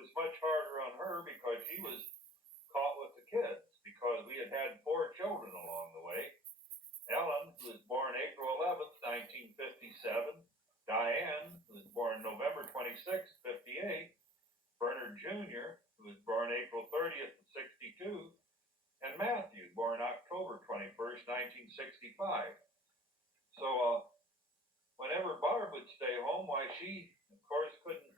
was much harder on her because she was caught with the kids, because we had had 4 children along the way. Ellen, who was born April 11th, 1957, Diane, who was born November 26th, 58, Bernard Jr., who was born April 30th, 62, and Matthew, born October 21st, 1965. So, whenever Barb would stay home, why, she, of course, couldn't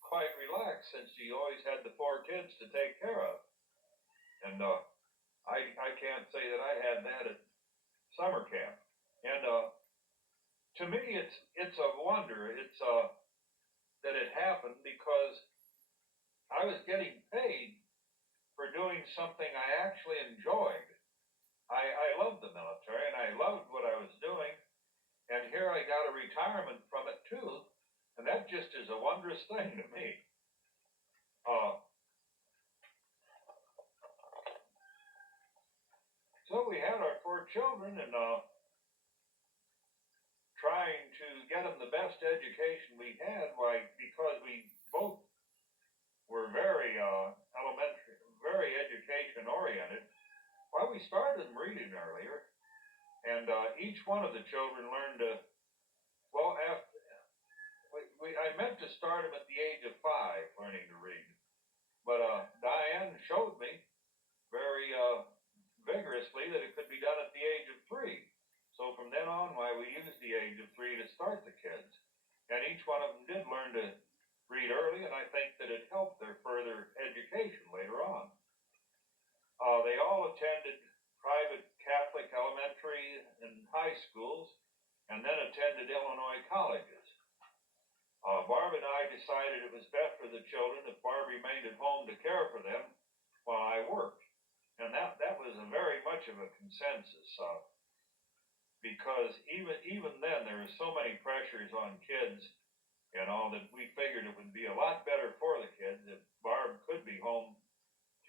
quite relax, since she always had the 4 kids to take care of. And I can't say that I had that at summer camp. And to me, it's a wonder. It's that it happened, because I was getting paid for doing something I actually enjoyed. I loved the military, and I loved what I was doing, and here I got a retirement from it too, and that just is a wondrous thing to me. So we had our 4 children, and trying to get them the best education we had, why, because we both were very elementary, very education oriented. Well, we started them reading earlier, and each one of the children learned to, well, after, I meant to start them at the age of 5 learning to read, but Diane showed me very vigorously that it could be done at the age of 3. So from then on, why, we used the age of 3 to start the kids, and each one of them did learn to read early, and I think that it helped their further education later on. They all attended private Catholic elementary and high schools, and then attended Illinois colleges. Barb and I decided it was best for the children if Barb remained at home to care for them while I worked. And that was a very much of a consensus, because even then there were so many pressures on kids, you know, that we figured it would be a lot better for the kids if Barb could be home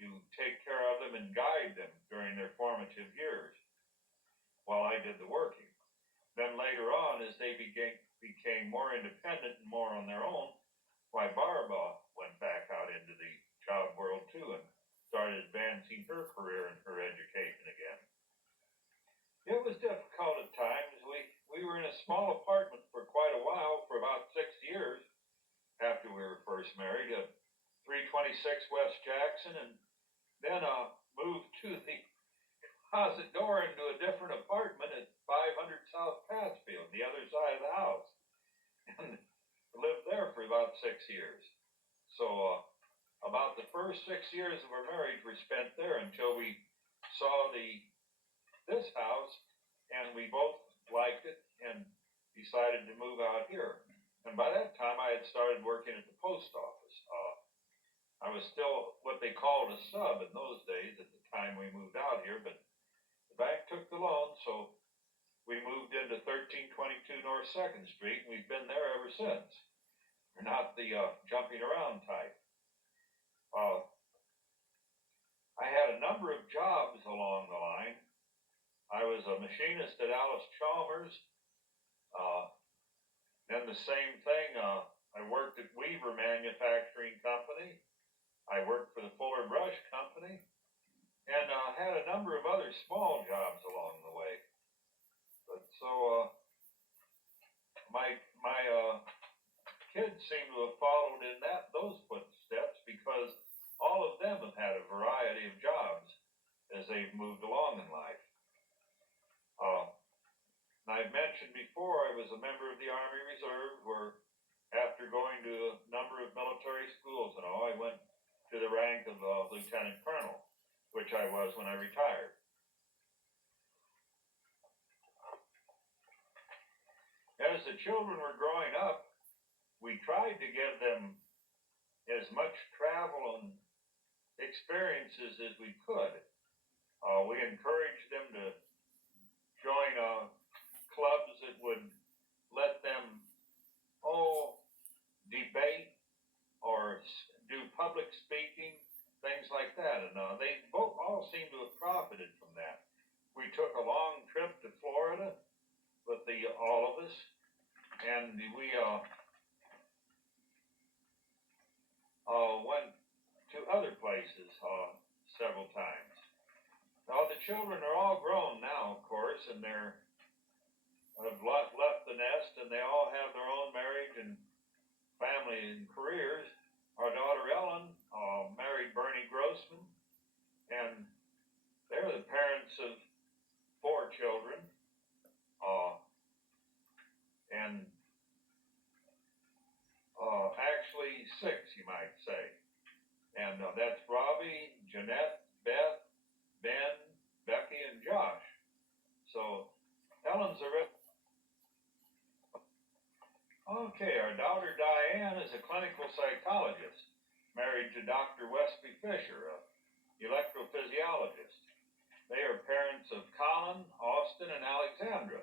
to take care of them and guide them during their formative years while I did the working. Then later on, as they became more independent and more on their own, why, Barb went back out into the child world too, and started advancing her career and her education again. It was difficult at times. We were in a small apartment for quite a while, for about 6 years after we were first married, at 326 West Jackson, and then moved to the closet door into a different apartment at 500 South Passfield, the other side of the house, and lived there for about 6 years. So about the first 6 years of our marriage were spent there until we saw this house, and we both liked it and decided to move out here. And by that time, I had started working at the post office. I was still what they called a sub in those days at the time we moved out here, but the bank took the loan, so we moved into 1322 North 2nd Street, and we've been there ever since. We're not the jumping around type. I had a number of jobs along the line. I was a machinist at Alice Chalmers. Then the same thing, I worked at Weaver Manufacturing Company. I worked for the Fuller Brush Company, and had a number of other small jobs along the way. But so my kids seem to have followed in those footsteps, because all of them have had a variety of jobs as they've moved along in life. I've mentioned before I was a member of the Army Reserve, where after going to a number of military schools and all, I went to the rank of Lieutenant Colonel, which I was when I retired. As the children were growing up, we tried to give them as much travel and experiences as we could. We encouraged them to join clubs that would let them, debate or do public speaking, things like that. And they both all seem to have profited from that. We took a long trip to Florida with all of us, and we went to other places several times. Now the children are all grown now, of course, and they're have left the nest, and they all have their own marriage and family and careers. Our daughter Ellen married Bernie Grossman, and they're the parents of 4 children, and actually 6, you might say. And that's Robbie, Jeanette, Beth, Ben, Becky, and Josh. So Ellen's a Okay, our daughter Diane is a clinical psychologist, married to Dr. Westby Fisher, an electrophysiologist. They are parents of Colin, Austin, and Alexandra.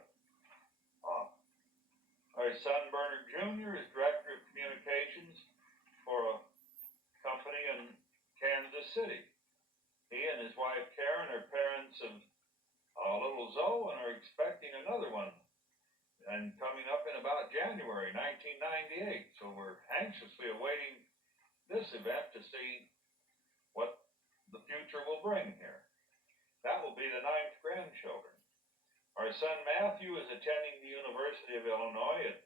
Our son Bernard Jr. is Director of Communications for a company in Kansas City. He and his wife Karen are parents of little Zoe and are expecting another one, and coming up in about January 1998. So we're anxiously awaiting this event to see what the future will bring here. That will be the 9th grandchildren. Our son Matthew is attending the University of Illinois at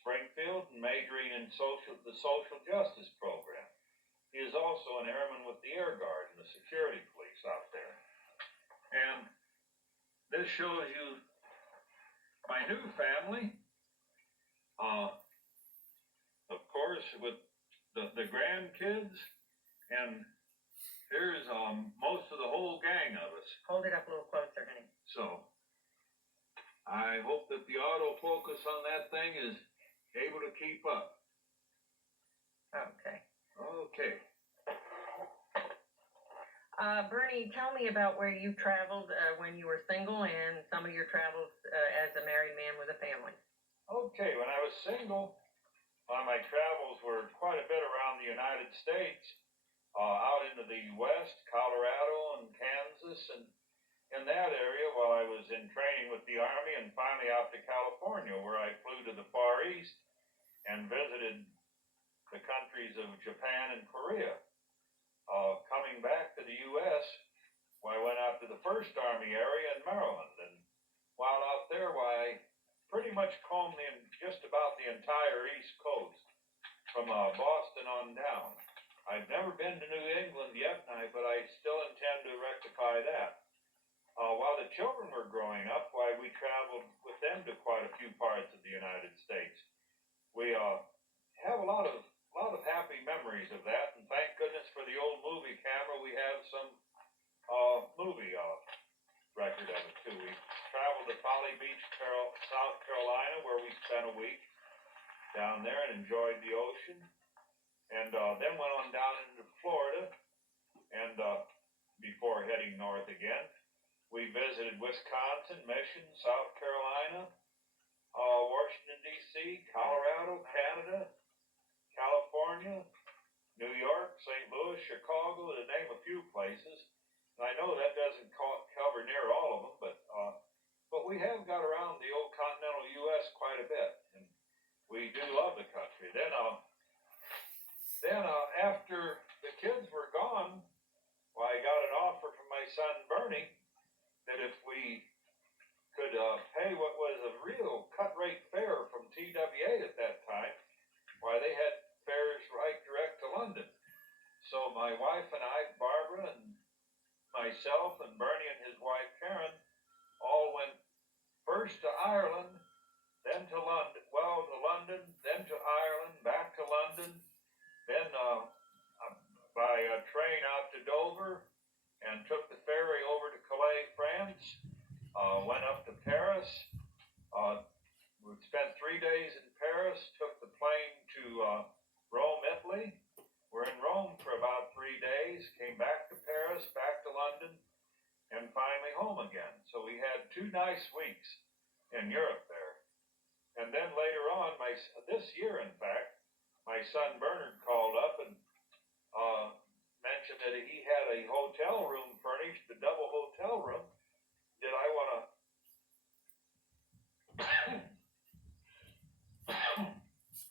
Springfield and majoring in the social justice program. He is also an airman with the Air Guard and the security police out there. And this shows you my new family, of course, with the grandkids, and here's most of the whole gang of us. Hold it up a little closer, honey. So, I hope that the autofocus on that thing is able to keep up. Okay. Okay. Bernie, tell me about where you traveled when you were single and some of your travels as a married man with a family. Okay, when I was single, my travels were quite a bit around the United States, out into the West, Colorado and Kansas, and in that area while I was in training with the Army, and finally out to California, where I flew to the Far East and visited the countries of Japan and Korea. Coming back to the U.S., I went out to the 1st Army area in Maryland, and while out there, I pretty much combed just about the entire East Coast, from Boston on down. I've never been to New England yet, but I still intend to rectify that. While the children were growing up, we traveled with them to quite a few parts of the United States. We have a lot of happy memories of that, and thank goodness for the old movie camera, we have some movie record of it too. We traveled to Folly Beach, South Carolina, where we spent a week down there and enjoyed the ocean, and then went on down into Florida, and before heading north again, we visited Wisconsin, Mission, South Carolina, Washington, D.C., Colorado, Canada, California, New York, St. Louis, Chicago, to name a few places. And I know that doesn't cover near all of them, but we have got around the old continental U.S. quite a bit, and we do love the country. Then after the kids were gone, I got an offer from my son Bernie that if we could pay what was a real cut rate fare from TWA at that time, they had fares right direct to London. So my wife and I, Barbara, and myself, and Bernie and his wife Karen, all went first to Ireland, then to London, then to Ireland, back to London, then by train out to Dover, and took the ferry over to Calais, France, went up to Paris, we spent 3 days in Paris, took the plane to Rome, Italy. We're in Rome for about 3 days, came back to Paris, back to London, and finally home again. So we had 2 nice weeks in Europe there. And then later on, this year in fact, my son Bernard called up and mentioned that he had a hotel room furnished, a double hotel room. Did I want to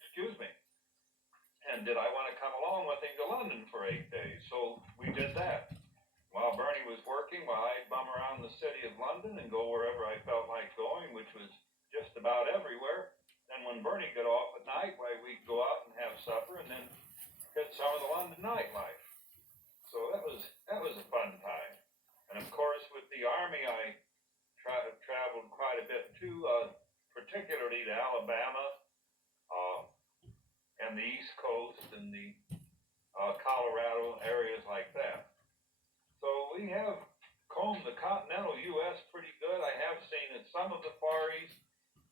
excuse me. and did I wanna come along with him to London for 8 days? So we did that. While Bernie was working, while I'd bum around the city of London and go wherever I felt like going, which was just about everywhere. Then when Bernie got off at night, why, we'd go out and have supper and then hit some of the London nightlife. So that was a fun time. And of course, with the Army, I traveled quite a bit too, particularly to Alabama, and the East Coast and the Colorado areas like that. So we have combed the continental U.S. pretty good. I have seen some of the Far East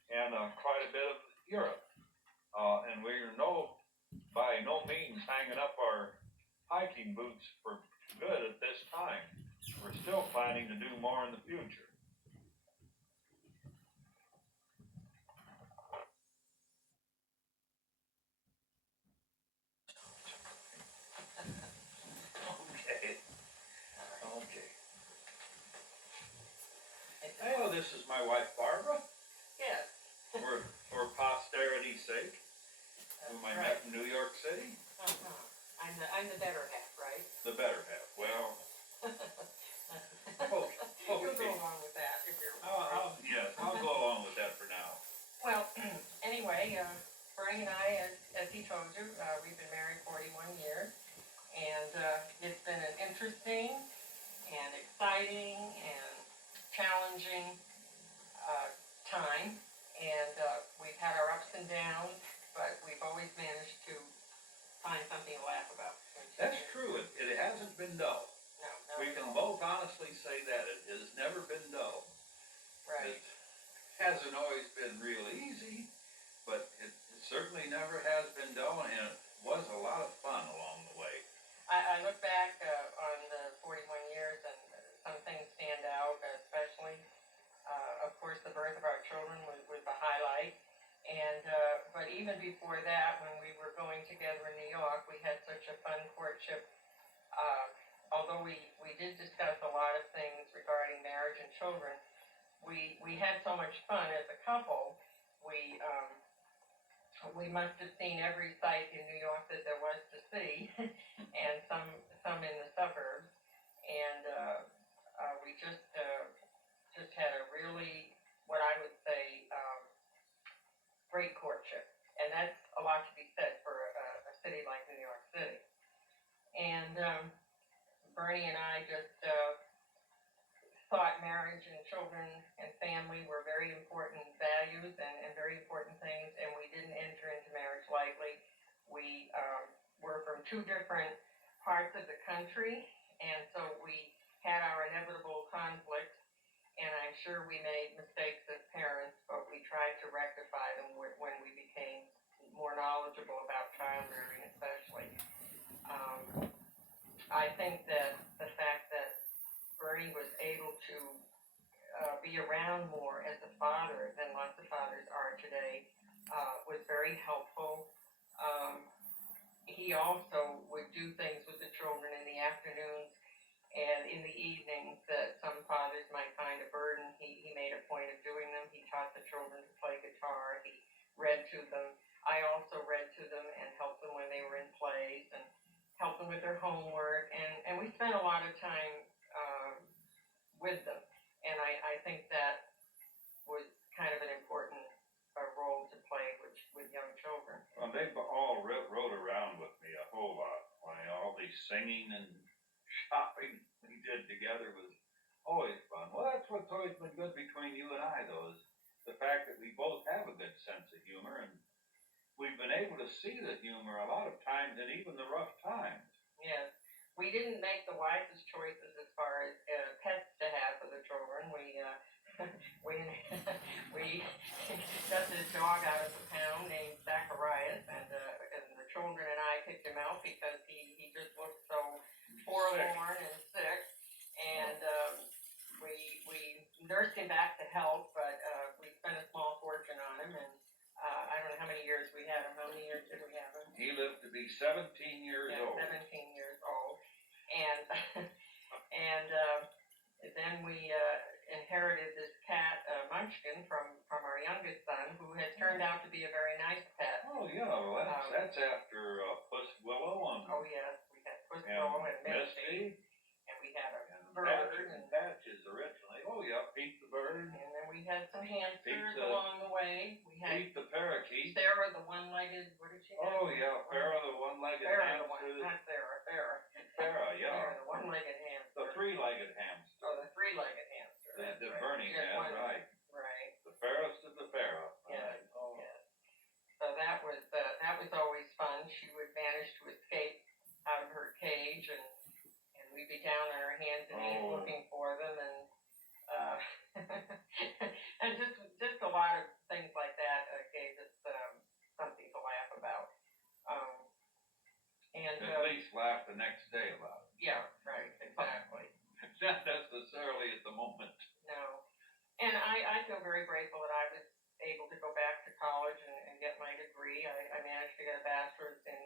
and quite a bit of Europe. And we're by no means hanging up our hiking boots for good at this time. We're still planning to do more in the future. Okay. Okay. Oh, this is my wife Barbara. Yes. For posterity's sake, whom I met in New York City. I'm the better half, right? The better half. Well. Okay. You'll go along with that if you're. Yes, I'll go along with that for now. Well, anyway, Bernie and I, as he told you, we've been married 41 years, and it's been an interesting and exciting and challenging time, and we've had our ups and downs, but we've always managed to find something to laugh about. That's true. It hasn't been dull. No, We can both honestly say that it has never been dull. Right. It hasn't always been real easy, but it certainly never has been dull, and it was a lot of fun along the way. I look back on the 41 years, and some things stand out, especially, of course, the birth of our children was the highlight. And but even before that, when we were going together in New York, we had such a fun courtship. Although we did discuss a lot of things regarding marriage and children, we had so much fun as a couple. We must have seen every site in New York that there was to see, and some in the suburbs. And we just had a really, what I would say, great courtship. And that's a lot to be said for a city like New York City. And Bernie and I just thought marriage and children and family were very important values and very important things, and we didn't enter into marriage lightly. We were from two different parts of the country, and so we had our inevitable conflicts, and I'm sure we made mistakes as parents, but we tried to rectify them when we became more knowledgeable about child rearing especially. I think that the fact that Bernie was able to be around more as a father than lots of fathers are today was very helpful. He also would do things with the children in the afternoons and in the evenings that some fathers might find a burden. He made a point of doing them. He taught the children to play guitar. He read to them. I also read to them and helped them when they were in plays and helped them with their homework. And we spent a lot of time with them. And I think that was kind of an important role to play with young children. Well, they all rode around with me a whole lot. All the singing and shopping we did together was always fun. Well, that's what's always been good between you and I, though, is the fact that we both have a good sense of humor, and we've been able to see the humor a lot of times in even the rough times. Yes. We didn't make the wisest choices as far as pets to have for the children. We got this dog out of the pound named Zacharias, and the children and I picked him out because he just looked so forlorn and sick. And we nursed him back to health, but we spent a small fortune on him, and I don't know how many years we had him. How many years did we have him? He lived to be 17 years old. 17 years old. And then we inherited this cat, Munchkin, from our youngest son, who has turned out to be a very nice pet. Oh, yeah, well, that's after Joe and Misty, Misty, and we had a and bird, Patches originally. Oh, yeah, Pete the bird, and then we had some hamsters Pizza. along the way. We had Pete the parakeet. Sarah, the one-legged, what did she have? Oh, yeah, Farrah the one-legged Farrah, the one, hamster. not Sarah, Farrah. Farrah, yeah. Farrah, the one-legged hamster. The three-legged hamster. Oh, the three-legged hamster, that's That right. Bernie Just had, one- right. Right, The fairest of the Farrah. Yes, Right. Oh. yes. So that was always fun. She would manage to escape out of her cage, and we'd be down on our hands and knees Oh. looking for them, and and just a lot of things like that gave us something to laugh about. And At least laugh the next day about it. yeah, right, exactly. Not necessarily at the moment. No, and I feel very grateful that I was able to go back to college and get my degree. I managed to get a bachelor's in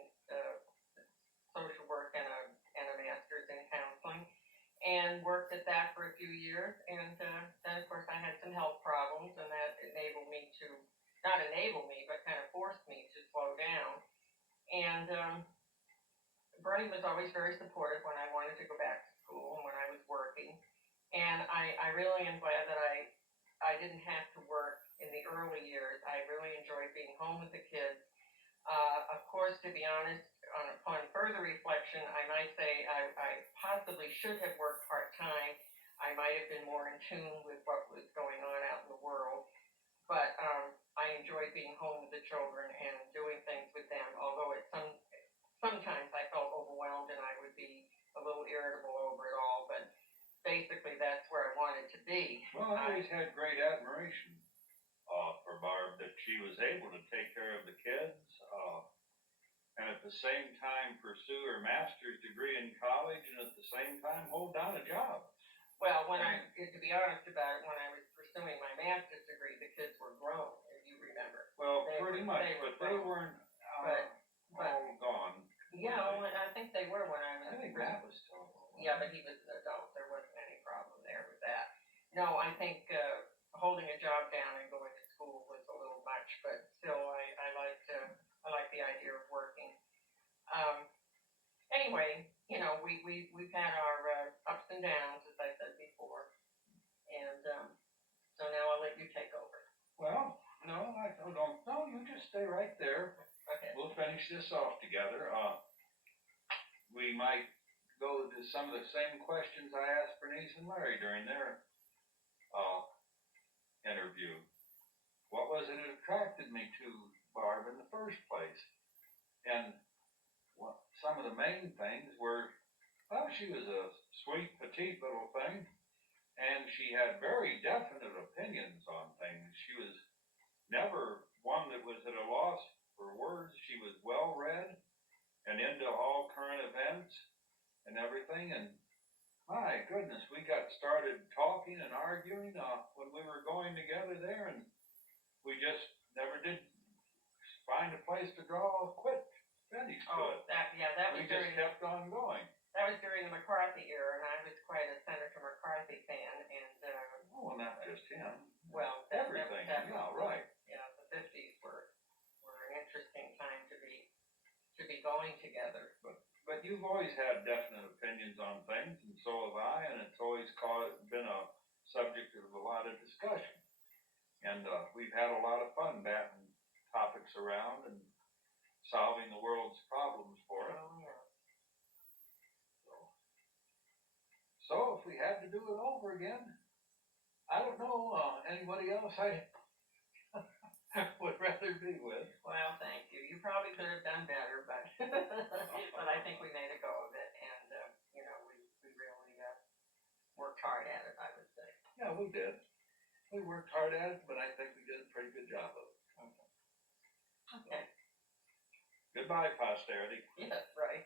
social work and a master's in counseling, and worked at that for a few years. And then of course I had some health problems, and that enabled me to, not enable me, but kind of forced me to slow down. And Bernie was always very supportive when I wanted to go back to school and when I was working. And I really am glad that I didn't have to work in the early years. I really enjoyed being home with the kids. Of course, to be honest, upon further reflection, I might say I possibly should have worked part-time. I might have been more in tune with what was going on out in the world. But I enjoyed being home with the children and doing things with them, although sometimes I felt overwhelmed and I would be a little irritable over it all, but basically that's where I wanted to be. Well, I always had great admiration for Barb, that she was able to take care of the kids, and at the same time pursue her master's degree in college, and at the same time hold down a job. Well, to be honest about it, when I was pursuing my master's degree, the kids were grown, if you remember. Well, They pretty were- much, they were but they grown. weren't But- all gone. Yeah, well, I think they were when I was. I think Matt was still. Yeah, but he was an adult, there wasn't any problem there with that. No, I think, holding a job down and going to school was a little much, but still, I like the idea of working. Anyway, you know, we've had our, ups and downs, as I said before, and, so now I'll let you take over. Well, no, no, you just stay right there. Okay, We'll finish this off together. We might go to some of the same questions I asked Bernice and Larry during their interview. What was it that attracted me to Barb in the first place? And some of the main things were, well, she was a sweet, petite little thing, and she had very definite opinions on things. She was never one that was at a loss for words. She was well read and into all current events and everything. And my goodness, we got started talking and arguing when we were going together there, and we just never did find a place to draw a quit finish to oh, it. that We was just during, kept on going. that was during the McCarthy era, and I was quite a Senator McCarthy fan, and, Oh, not just him. well, Everything. that Yeah, was, right. yeah, the fifties were an interesting time to be going together. But you've always had definite opinions on things, and so have I, and it's always been a subject of a lot of discussion. And we've had a lot of fun batting topics around and solving the world's problems for it. Oh, yeah. So if we had to do it over again, I don't know anybody else I would rather be with. Well, thank you. You probably could have done better, but, but I think we made a go of it, and, you know, we really, worked hard at it, I would say. Yeah, we did. We worked hard at it, but I think we did a pretty good job of it. Okay. Goodbye, posterity. Yes, right.